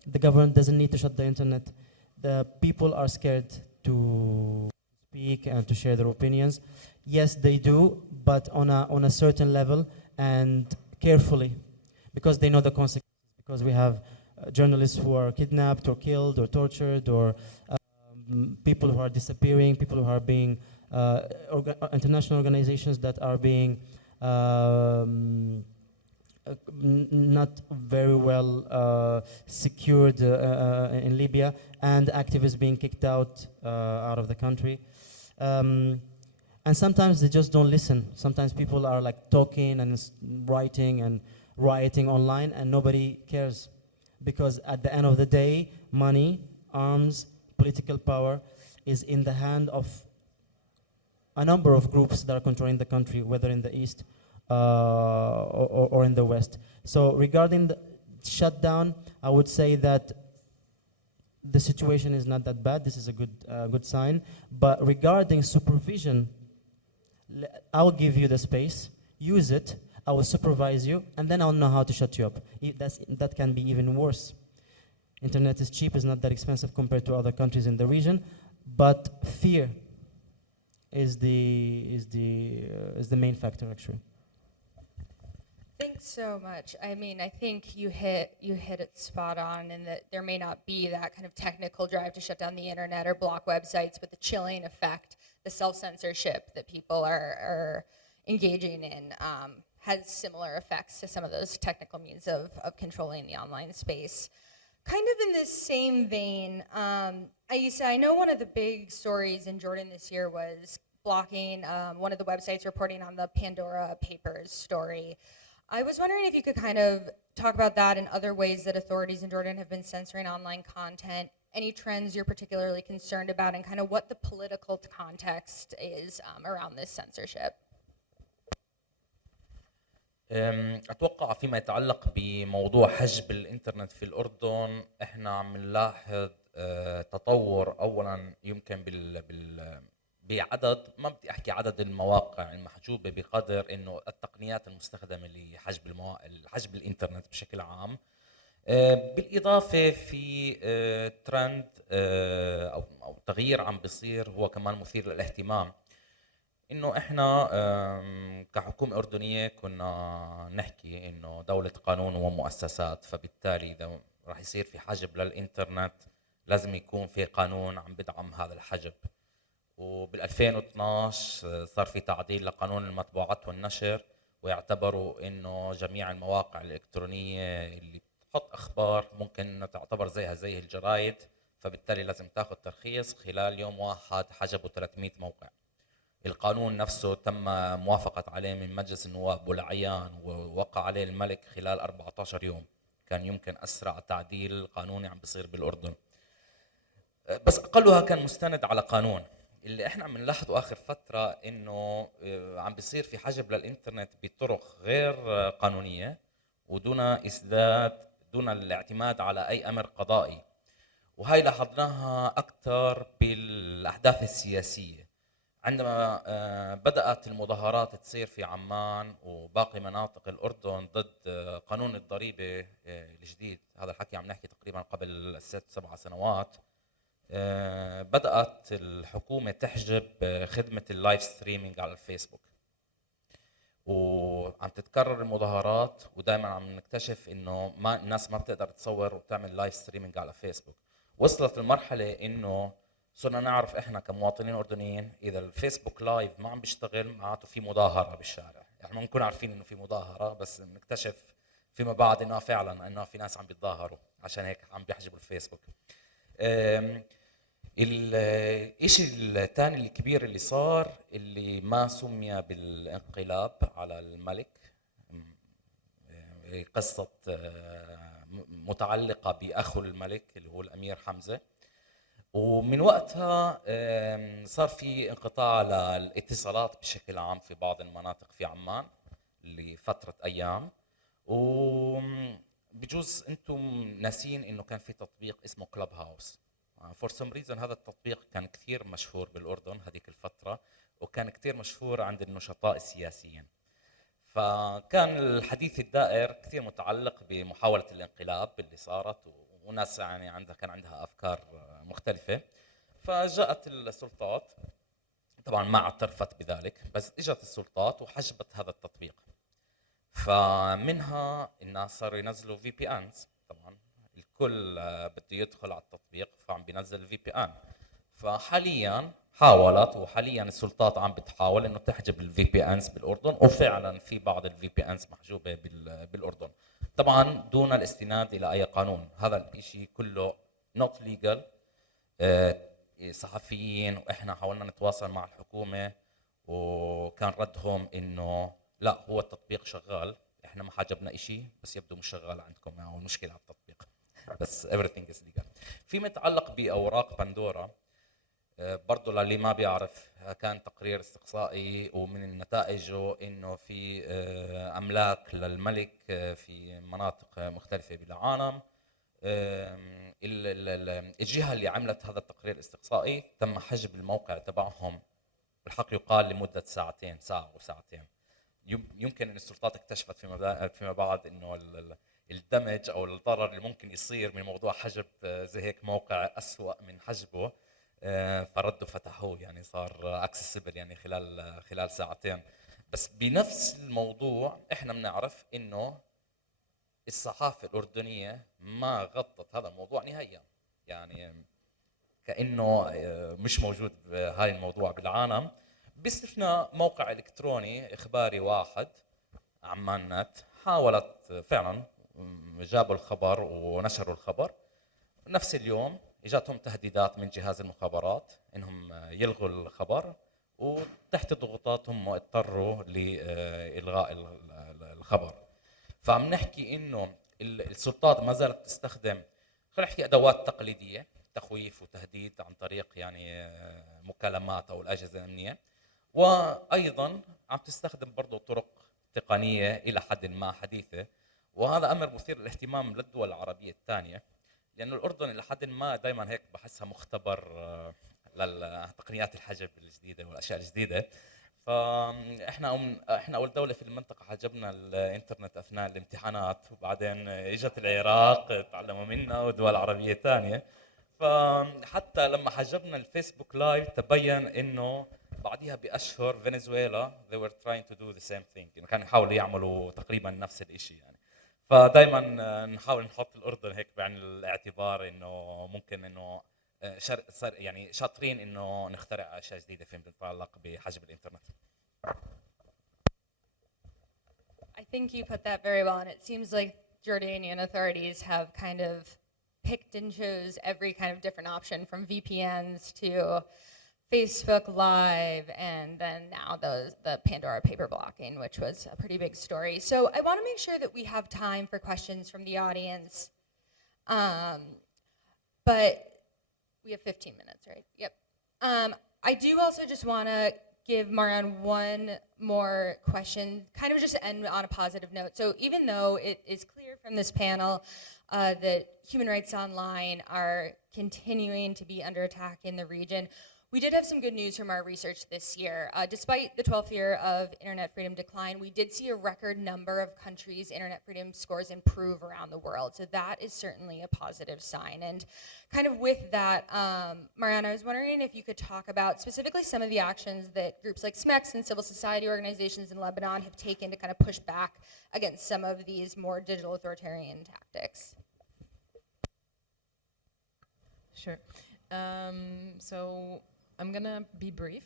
The government doesn't need to shut the internet. The people are scared to speak and to share their opinions. Yes, they do, but on a certain level and carefully, because they know the consequences. Because we have journalists who are kidnapped or killed or tortured, or people who are disappearing, people who are being international organizations that are being not very well secured in Libya, and activists being kicked out of the country. And sometimes they just don't listen. Sometimes people are like talking and writing and rioting online, and nobody cares, because at the end of the day, money, arms, political power is in the hand of a number of groups that are controlling the country, whether in the east or in the west. So regarding the shutdown, I would say that the situation is not that bad. This is a good sign. But regarding supervision, I'll give you the space, use it, I will supervise you, and then I'll know how to shut you up. That can be even worse. Internet is cheap, it's not that expensive compared to other countries in the region, but fear is the main factor, actually. Thanks so much. I mean, I think you hit it spot on, in that there may not be that kind of technical drive to shut down the internet or block websites, but the chilling effect, the self-censorship that people are engaging in has similar effects to some of those technical means of controlling the online space. Kind of in this same vein, Aisa, I know one of the big stories in Jordan this year was blocking one of the websites reporting on the Pandora Papers story. I was wondering if you could kind of talk about that and other ways that authorities in Jordan have been censoring online content, any trends you're particularly concerned about, and kind of what the political context is around this censorship. اتوقع فيما يتعلق بموضوع حجب الانترنت في الاردن احنا عم نلاحظ تطور اولا يمكن بعدد، ما بدي احكي عدد المواقع المحجوبه بقدر انه التقنيات المستخدمه لحجب حجب الانترنت بشكل عام. بالاضافه في ترند او تغيير عم بيصير هو كمان مثير للاهتمام، انه احنا كحكومه اردنيه كنا نحكي انه دوله قانون ومؤسسات، فبالتالي اذا راح يصير في حجب للانترنت لازم يكون في قانون عم بدعم هذا الحجب. وبال 2012 صار في تعديل لقانون المطبوعات والنشر، ويعتبروا انه جميع المواقع الالكترونيه اللي بتحط اخبار ممكن انه تعتبر زيها زي الجرايد، فبالتالي لازم تاخذ ترخيص. خلال يوم واحد حجبوا 300 موقع. القانون نفسه تم موافقة عليه من مجلس النواب والعيان ووقع عليه الملك خلال 14 يوم. كان يمكن أسرع تعديل قانوني عم بيصير بالأردن، بس أقلها كان مستند على قانون. اللي احنا عم نلاحظه آخر فترة إنه عم بيصير في حجب للإنترنت بطرق غير قانونية ودون دون الاعتماد على أي أمر قضائي. وهي لاحظناها أكثر بالأحداث السياسية، عندما بدأت المظاهرات تصير في عمان وباقي مناطق الأردن ضد قانون الضريبة الجديد. هذا الحكي عم نحكي تقريبا قبل 6-7 سنوات. بدأت الحكومة تحجب خدمة اللايف ستريمينج على الفيسبوك، وعم تتكرر المظاهرات، ودائما عم نكتشف انه الناس ما بتقدر تصور وتعمل لايف ستريمينج على فيسبوك. وصلت المرحله انه صرنا نعرف احنا كمواطنين اردنيين اذا الفيسبوك لايف ما عم بيشتغل معناته في مظاهره بالشارع. يعني ما بنكون عارفين انه في مظاهره، بس بنكتشف فيما بعد انه فعلا انه في ناس عم بيتظاهروا، عشان هيك عم بيحجبوا الفيسبوك. الشيء الثاني الكبير اللي صار، اللي ما سمي بالانقلاب على الملك، قصة متعلقة بأخو الملك اللي هو الأمير حمزة. ومن وقتها صار في انقطاع للاتصالات بشكل عام في بعض المناطق في عمان لفترة أيام. وبجوز أنتم ناسين إنه كان في تطبيق اسمه كلاب هاوس. فور سم ريزن هذا التطبيق كان كثير مشهور بالأردن هذيك الفترة، وكان كثير مشهور عند النشطاء السياسيين. فكان الحديث الدائر كثير متعلق بمحاولة الانقلاب اللي صارت، وناس يعني كان عندها أفكار مختلفة. فجاءت السلطات، طبعا ما اعترفت بذلك، بس اجت السلطات وحجبت هذا التطبيق. فمنها الناس صاروا ينزلوا في بي انز. طبعا الكل بده يدخل على التطبيق، فعم بينزل في بي ان. فحاليا حاولت، وحاليا السلطات عم بتحاول انه تحجب الفي بي انز بالاردن، وفعلا في بعض الفي بي انز محجوبه بالاردن، طبعا دون الاستناد الى اي قانون. هذا الشيء كله نوت ليجل. صحفيين واحنا حاولنا نتواصل مع الحكومه، وكان ردهم انه لا، هو التطبيق شغال، احنا ما حجبنا شيء، بس يبدو مش شغال عندكم او مشكله على التطبيق، بس everything is legal. فيما يتعلق باوراق بندورا، برضو للي ما بيعرف، كان تقرير استقصائي ومن نتائجه انه في املاك للملك في مناطق مختلفه بالعالم. الجهه اللي عملت هذا التقرير الاستقصائي تم حجب الموقع تبعهم، بالحق يقال لمده ساعتين، ساعه وساعتين. يمكن ان السلطات اكتشفت فيما بعد انه الدمج او الضرر اللي ممكن يصير من موضوع حجب زي هيك موقع اسوأ من حجبه، فردوا فتحوه، يعني صار اكسسبل يعني خلال ساعتين. بس بنفس الموضوع احنا بنعرف انه الصحافه الاردنيه ما غطت هذا الموضوع نهائيا، يعني كانه مش موجود هاي الموضوع بالعالم، باستثناء موقع الكتروني اخباري واحد، عمان نت، حاولت فعلا، جابوا الخبر ونشروا الخبر. نفس اليوم اجتهم تهديدات من جهاز المخابرات انهم يلغوا الخبر، وتحت ضغوطاتهم اضطروا لالغاء الخبر. فعم نحكي انه السلطات ما زالت تستخدم، خلينا نحكي، ادوات تقليديه، تخويف وتهديد عن طريق يعني مكالمات او الاجهزه الامنيه، وايضا عم تستخدم برضه طرق تقنية إلى حد ما حديثة، وهذا أمر مثير للاهتمام للدول العربية الثانية، لأن الأردن إلى حد ما دائما هيك بحسها مختبر للتقنيات الحجب الجديدة والأشياء الجديدة. احنا اول دوله في المنطقه حجبنا الانترنت اثناء الامتحانات، وبعدين اجت العراق تعلموا منا ودول عربيه ثانيه. فحتى لما حجبنا الفيسبوك لايف تبين انه بعدها باشهر فنزويلا they were trying to do the same thing، يعني كانوا يحاولوا يعملوا تقريبا نفس الشيء يعني. فدائما نحاول نحط الاردن هيك بعين الاعتبار انه ممكن انه يعني شاطرين انه نخترع اشياء جديده فيما يتعلق بحجب الانترنت. I think you put that very well, and it seems like Jordanian authorities have kind of picked and chose every kind of different option, from VPNs to Facebook Live, and then now the Pandora paper blocking, which was a pretty big story. So I want to make sure that we have time for questions from the audience. But we have 15 minutes, right? Yep. I do also just want to give Marianne one more question, kind of just end on a positive note. So even though it is clear from this panel that human rights online are continuing to be under attack in the region, we did have some good news from our research this year. Despite the 12th year of internet freedom decline, we did see a record number of countries' internet freedom scores improve around the world. So that is certainly a positive sign. And kind of with that, Marianne, I was wondering if you could talk about specifically some of the actions that groups like SMEX and civil society organizations in Lebanon have taken to kind of push back against some of these more digital authoritarian tactics. Sure. So I'm gonna be brief.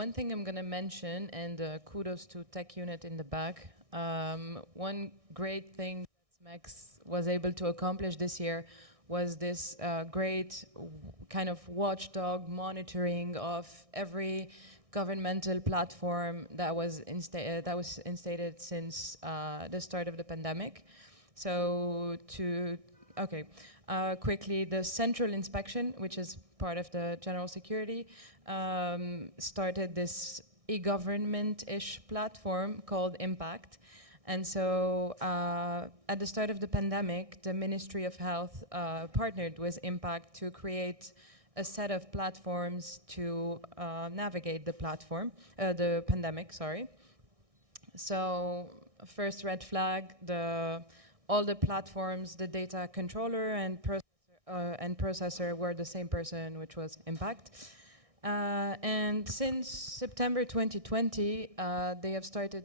One thing I'm gonna mention, and kudos to Tech Unit in the back. One great thing that SMEX was able to accomplish this year was this great kind of watchdog monitoring of every governmental platform that was instated since the start of the pandemic. So quickly, the central inspection, which is part of the general security, started this e-government-ish platform called Impact. And so at the start of the pandemic, the Ministry of Health partnered with Impact to create a set of platforms to navigate the pandemic, sorry. So first red flag, all the platforms, the data controller and processor were the same person, which was Impact. And since September 2020, they have started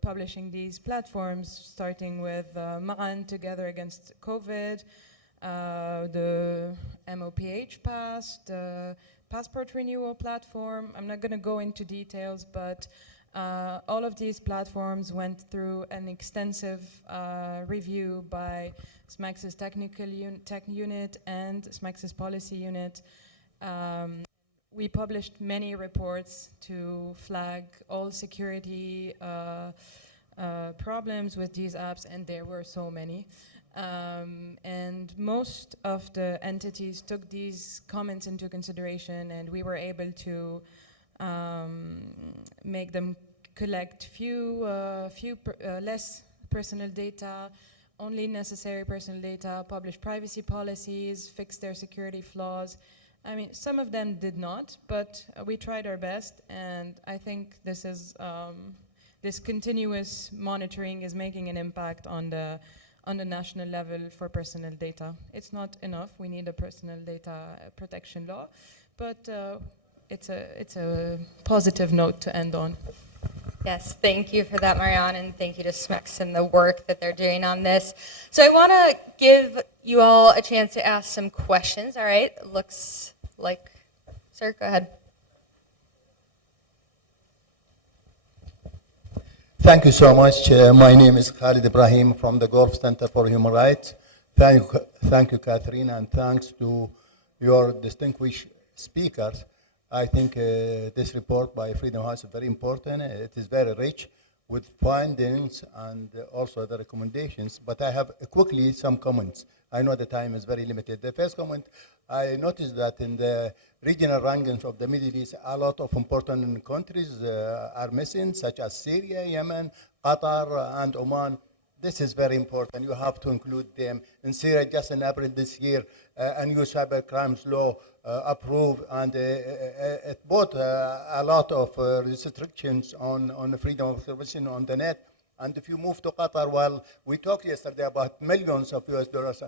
publishing these platforms, starting with Ma'an Together Against COVID, the MOPH Pass, the Passport Renewal Platform. I'm not going to go into details, but all of these platforms went through an extensive review by SMEX's tech unit and SMEX's policy unit. We published many reports to flag all security problems with these apps, and there were so many. And most of the entities took these comments into consideration, and we were able to make them collect less personal data, only necessary personal data, publish privacy policies, fix their security flaws. I mean, some of them did not, but we tried our best, and I think this continuous monitoring is making an impact on the national level for personal data. It's not enough. We need a personal data protection law, but it's a positive note to end on. Yes, thank you for that, Marianne, and thank you to SMEX and the work that they're doing on this. So I want to give you all a chance to ask some questions, all right? It looks like, sir, go ahead. Thank you so much. My name is Khalid Ibrahim from the Gulf Center for Human Rights. Thank you, Catherine, and thanks to your distinguished speakers. I think this report by Freedom House is very important. It is very rich. with findings and also the recommendations, but I have quickly some comments. I know the time is very limited. The first comment, I noticed that in the regional rankings of the Middle East, a lot of important countries are missing, such as Syria, Yemen, Qatar, and Oman. This is very important. You have to include them. In Syria, just in April this year, a new cyber crimes law approved, and it brought a lot of restrictions on the freedom of expression on the net. And if you move to Qatar, well, we talked yesterday about millions of US dollars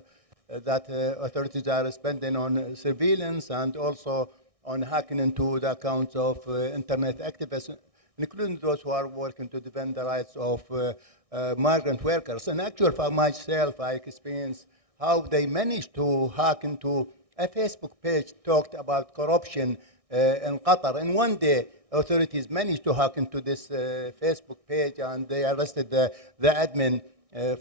that authorities are spending on surveillance and also on hacking into the accounts of internet activists, including those who are working to defend the rights of migrant workers. And actually, for myself, I experienced how they managed to hack into a Facebook page talked about corruption in Qatar. And one day, authorities managed to hack into this Facebook page, and they arrested the admin.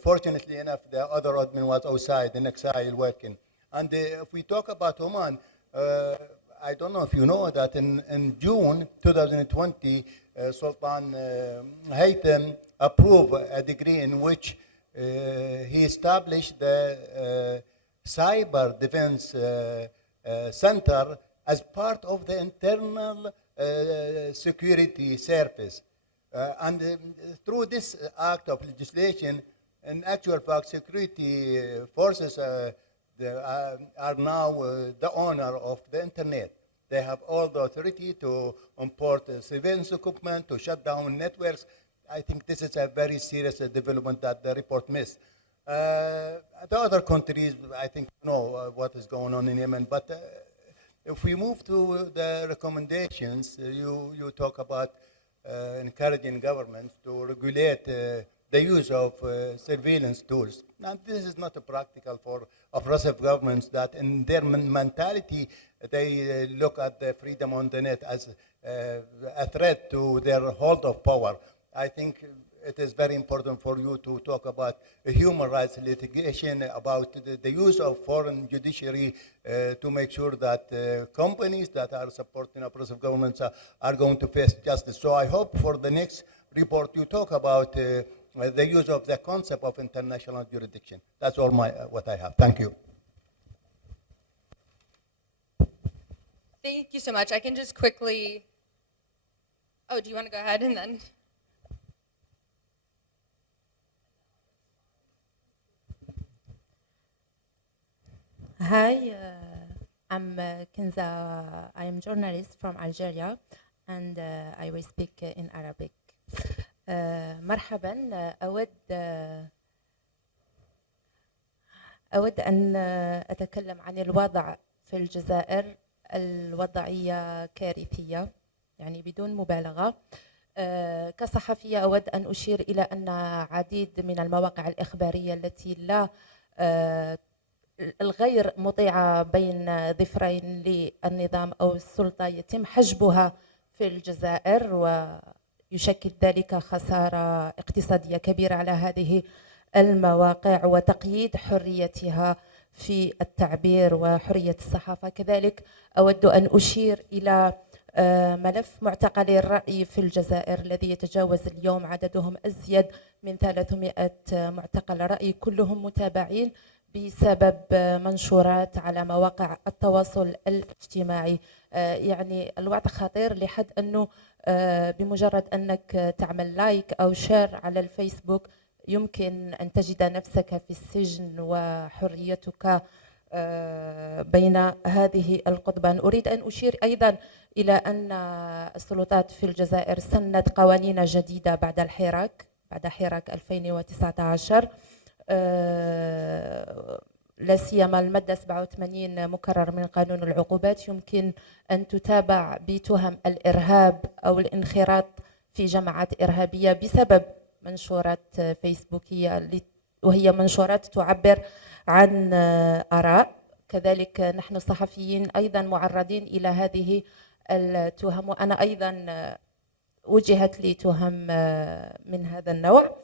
Fortunately enough, the other admin was outside in exile working. And if we talk about Oman, I don't know if you know that in June 2020, Sultan Haytham approved a decree in which he established the Cyber Defense Center as part of the internal security service. And through this act of legislation, in actual fact, security forces are now the owner of the internet. They have all the authority to import surveillance equipment, to shut down networks. I think this is a very serious development that the report missed. The other countries, I think, know what is going on in Yemen. But if we move to the recommendations, you talk about encouraging governments to regulate the use of surveillance tools. Now, this is not practical for oppressive governments that in their mentality, they look at the freedom on the net as a threat to their hold of power. I think it is very important for you to talk about human rights litigation, about the use of foreign judiciary to make sure that companies that are supporting oppressive governments are going to face justice. So I hope for the next report you talk about the use of the concept of international jurisdiction. That's all what I have. Thank you. Thank you so much. I can just quickly, oh, do you want to go ahead and then? Hi, I'm Kenza. I am journalist from Algeria, and I will speak in Arabic. مرحبا. أود أن أتكلم عن الوضع في الجزائر. الوضعية كارثية، يعني بدون مبالغة. كصحفية أود أن أشير إلى أن عديد من المواقع الإخبارية التي لا الغير مطيعة بين ظفرين للنظام أو السلطة يتم حجبها في الجزائر، ويشكل ذلك خسارة اقتصادية كبيرة على هذه المواقع وتقييد حريتها في التعبير وحرية الصحافة. كذلك أود أن أشير إلى ملف معتقلي الرأي في الجزائر الذي يتجاوز اليوم عددهم أزيد من 300 معتقل رأي، كلهم متابعين بسبب منشورات على مواقع التواصل الاجتماعي. يعني الوضع خطير لحد أنه بمجرد أنك تعمل لايك أو شير على الفيسبوك يمكن أن تجد نفسك في السجن وحريتك بين هذه القضبان. أريد أن أشير أيضا إلى أن السلطات في الجزائر سنت قوانين جديدة بعد حراك 2019، لا سيما المادة 87 مكرر من قانون العقوبات، يمكن أن تتابع بتهم الإرهاب أو الانخراط في جماعات إرهابية بسبب منشورات فيسبوكية، وهي منشورات تعبر عن آراء. كذلك نحن الصحفيين أيضا معرضين إلى هذه التهم، وأنا أيضا وجهت لي تهم من هذا النوع.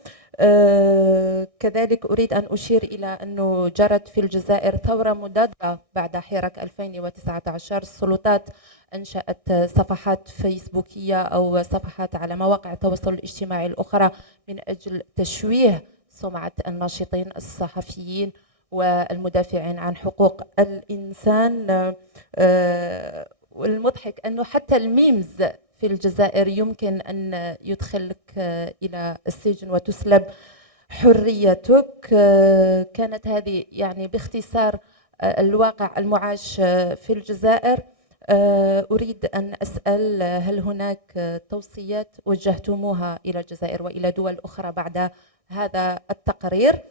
كذلك أريد أن أشير إلى أنه جرت في الجزائر ثورة مضادة بعد حراك 2019. السلطات أنشأت صفحات فيسبوكية أو صفحات على مواقع التواصل الاجتماعي الأخرى من أجل تشويه سمعة الناشطين الصحفيين والمدافعين عن حقوق الإنسان. والمضحك أنه حتى الميمز في الجزائر يمكن أن يدخلك إلى السجن وتسلب حريتك. كانت هذه يعني باختصار الواقع المعاش في الجزائر. أريد أن أسأل هل هناك توصيات وجهتموها إلى الجزائر وإلى دول أخرى بعد هذا التقرير؟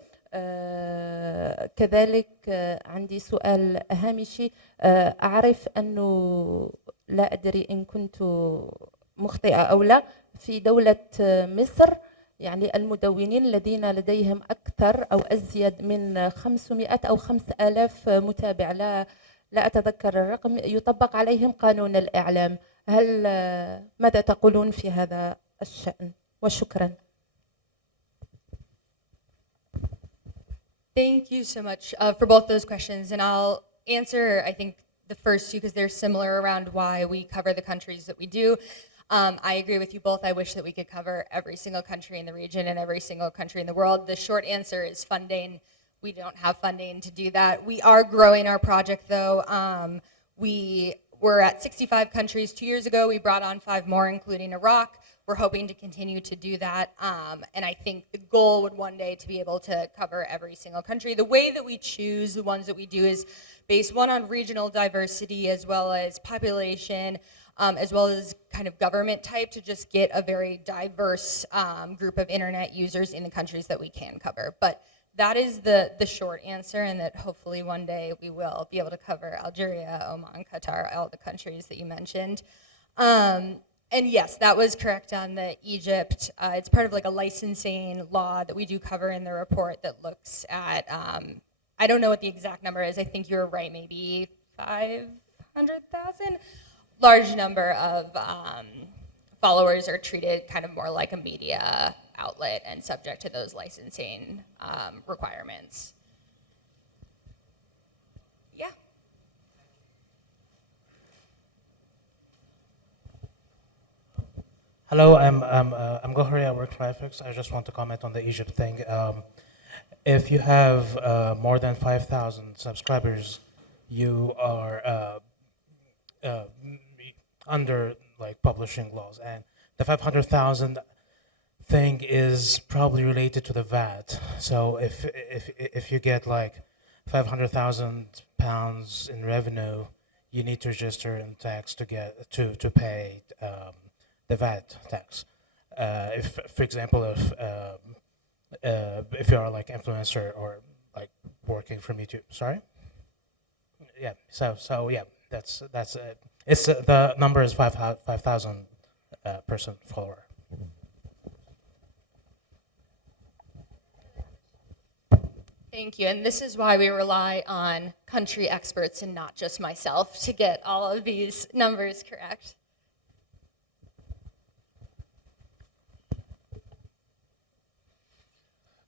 كذلك عندي سؤال هامشي. أعرف أنه لا أدري إن كنت مخطئة أو لا، في دولة مصر يعني المدونين الذين لديهم أكثر أو أزيد من 500 أو 5000 متابع، لا أتذكر الرقم، يطبق عليهم قانون الإعلام. هل ماذا تقولون في هذا الشأن؟ وشكرا. Thank you so much for both those questions, and I'll answer, I think, the first two because they're similar around why we cover the countries that we do. I agree with you both. I wish that we could cover every single country in the region and every single country in the world. The short answer is funding. We don't have funding to do that. We are growing our project, though. We were at 65 countries 2 years ago. We brought on 5 more, including Iraq. We're hoping to continue to do that. And I think the goal would one day to be able to cover every single country. The way that we choose the ones that we do is based, one, on regional diversity as well as population, as well as kind of government type, to just get a very diverse group of internet users in the countries that we can cover. But that is the short answer, and that hopefully one day we will be able to cover Algeria, Oman, Qatar, all the countries that you mentioned. And yes, that was correct on the Egypt. It's part of like a licensing law that we do cover in the report that looks at, I don't know what the exact number is. I think you're right, maybe 500,000. Large number of followers are treated kind of more like a media outlet and subject to those licensing requirements. Yeah. Hello, I'm Gohari. I work for FX. I just want to comment on the Egypt thing. If you have more than 5,000 subscribers, you are under like publishing laws, and the 500,000 thing is probably related to the VAT. So if you get like 500,000 pounds in revenue, you need to register in tax to get to pay the VAT tax. If, for example, if you are like influencer or like working from YouTube, sorry. Yeah. So yeah, that's it. It's the number is 5,000 person follower. Thank you. And this is why we rely on country experts and not just myself to get all of these numbers correct.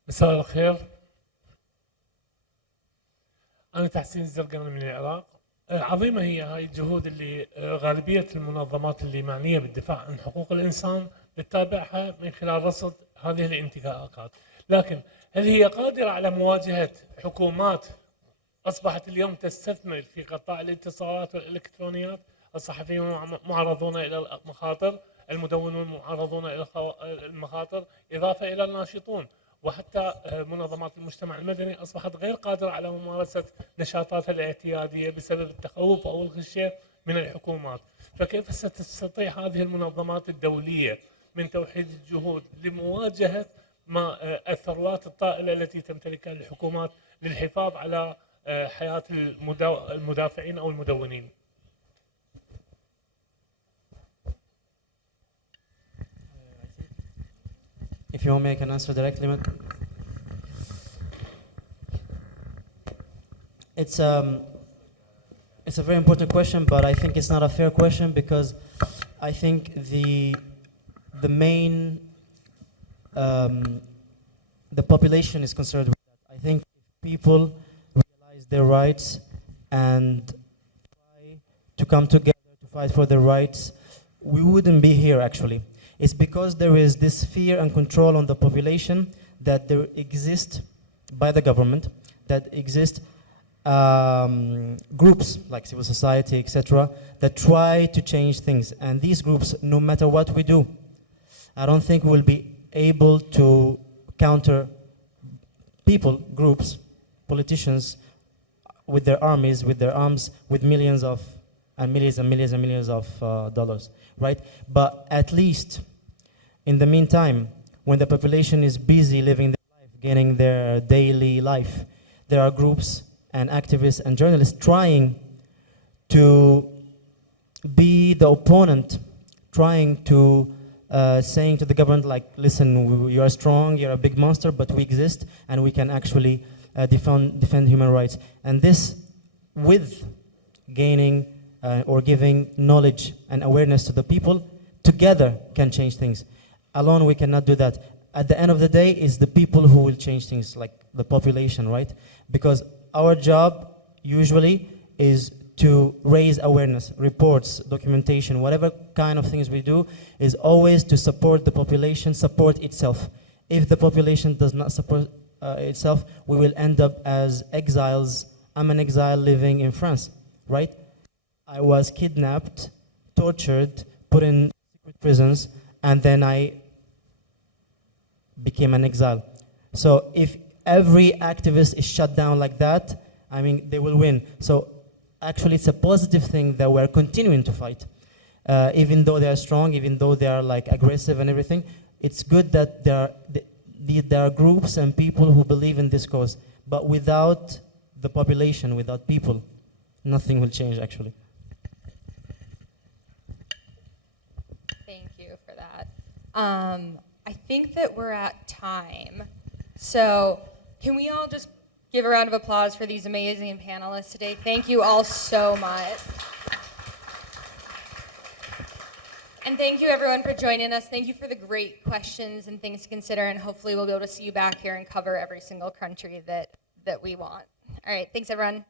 مساء الخير. أنا تحسين الزرقاني من العراق. عظيمة هي هاي الجهود اللي غالبية المنظمات اللي معنية بالدفاع عن حقوق الإنسان بتتابعها من خلال رصد هذه الانتهاكات، لكن هل هي قادرة على مواجهة حكومات أصبحت اليوم تستثمر في قطاع الاتصالات والإلكترونيات؟ الصحفيون معرضون إلى المخاطر، المدونون معرضون إلى المخاطر، إضافة إلى الناشطون، وحتى منظمات المجتمع المدني أصبحت غير قادرة على ممارسة نشاطاتها الاعتيادية بسبب التخوف أو الخشية من الحكومات. فكيف ستستطيع هذه المنظمات الدولية من توحيد الجهود لمواجهة ما الثروات الطائلة التي تمتلكها الحكومات للحفاظ على حياة المدافعين أو المدونين؟ If you want me, I can answer directly. It's a very important question, but I think it's not a fair question because I think the main the population is concerned with that. I think if people realize their rights and try to come together to fight for their rights, we wouldn't be here actually. It's because there is this fear and control on the population that there exist by the government, that exist groups like civil society, etc., that try to change things. And these groups, no matter what we do, I don't think we'll be able to counter people, groups, politicians with their armies, with their arms, with millions of and millions and millions and millions of dollars, right? But at least in the meantime, when the population is busy living their life, getting their daily life, there are groups and activists and journalists trying to be the opponent, trying to saying to the government, like, listen, you are strong, you're a big monster, but we exist and we can actually defend human rights. And this, with gaining or giving knowledge and awareness to the people, together can change things. Alone we cannot do that. At the end of the day, it's the people who will change things, like the population, right? Because our job usually is to raise awareness, reports, documentation, whatever kind of things we do is always to support the population, support itself. If the population does not support itself, we will end up as exiles. I'm an exile living in France, right? I was kidnapped, tortured, put in secret prisons, and then I became an exile. So if every activist is shut down like that, I mean, they will win. So actually, it's a positive thing that we're continuing to fight. Even though they are strong, even though they are like aggressive and everything, it's good that there are groups and people who believe in this cause. But without the population, without people, nothing will change actually. Thank you for that. I think that we're at time. So can we all just give a round of applause for these amazing panelists today? Thank you all so much. And thank you everyone for joining us. Thank you for the great questions and things to consider, and hopefully we'll be able to see you back here and cover every single country that we want. All right, thanks everyone.